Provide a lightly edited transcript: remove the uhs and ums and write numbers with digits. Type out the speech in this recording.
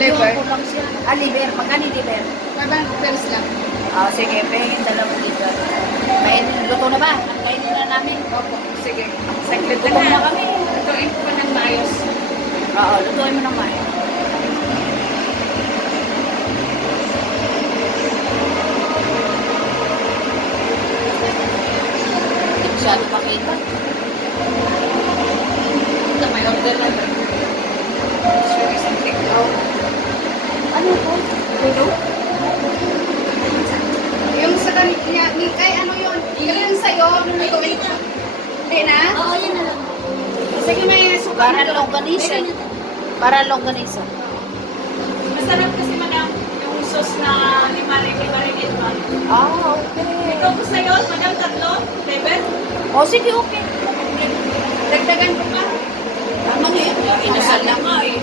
Liver. ko lang siya. Ah, liver. Magkano liver? 500 pesos lang. Sige, pahingin dalawang liver. Kainin, luto na ba? Kainin na namin. Opo, sige. Saglit Gutom na na. kami. Lutuin ko ng maayos. Oo, lutuin mo naman. Hindi masyado makita. Ito, may order na ba? Sure, isang take out. Ano po? Tulo? Yung sa kanya, kay ano yun? Yung sa'yo, lutuin ko. Hindi na? Oo, yan na lang. Sige, may suka Para na longganisa. Para longganisa. Masarap kasi madam, yung sauce na limarin-limarin ba? Okay. Ikaw gusto yun, madam, tatlo? Liver? Sige, okay. Dagdagan ko pa. Tama na yun. Inasal na nga eh.